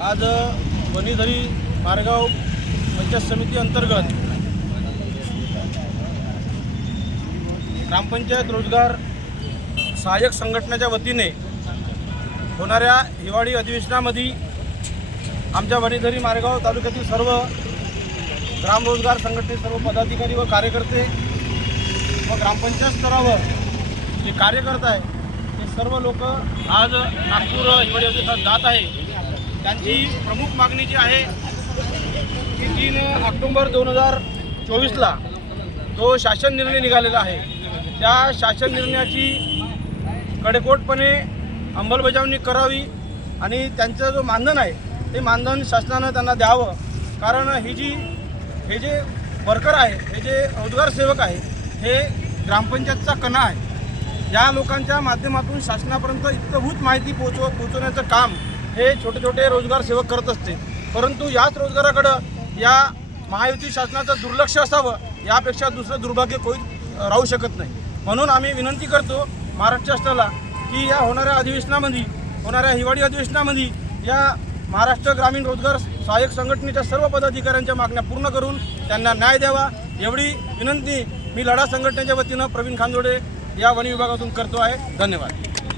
आज वणीधरी मारगाव पंचायत समिती अंतर्गत ग्रामपंचायत रोजगार सहाय्यक संघटनेच्या वतीने होणाऱ्या हिवाळी अधिवेशनामध्ये आमच्या वणीधरी मारेगाव तालुक्यातील सर्व ग्रामरोजगार संघटने सर्व पदाधिकारी व कार्यकर्ते व ग्रामपंचायत स्तरावर जे कार्यकर्ता आहे ते सर्व लोक आज नागपूर हिवाळी अधिवेशनात जात आहे त्यांची प्रमुख मागणी जी आहे की तीन ऑक्टोंबर दोन हजार चोवीसला तो शासन निर्णय निघालेला आहे त्या शासन निर्णयाची कडेकोटपणे अंमलबजावणी करावी आणि त्यांचं जो मानधन आहे ते मानधन शासनानं त्यांना द्यावं. कारण ही जी हे जे वर्कर आहे हे जे रोजगार सेवक आहे हे ग्रामपंचायतचा कणा आहे. या लोकांच्या माध्यमातून शासनापर्यंत इतकंभूत माहिती पोचव पोचवण्याचं काम हे छोटे छोटे रोजगार सेवक करत असते परंतु याच रोजगाराकडं या महायुती शासनाचं दुर्लक्ष असावं यापेक्षा दुसरं दुर्भाग्य कोणी राहू शकत नाही. म्हणून आम्ही विनंती करतो महाराष्ट्र शासनाला की या होणाऱ्या अधिवेशनामध्ये होणाऱ्या हिवाळी अधिवेशनामध्ये या महाराष्ट्र ग्रामीण रोजगार सहाय्यक संघटनेच्या सर्व पदाधिकाऱ्यांच्या मागण्या पूर्ण करून त्यांना न्याय द्यावा. एवढी विनंती मी लढा संघटनेच्या वतीनं प्रवीण खांदोडे या वन विभागातून करतो आहे. धन्यवाद.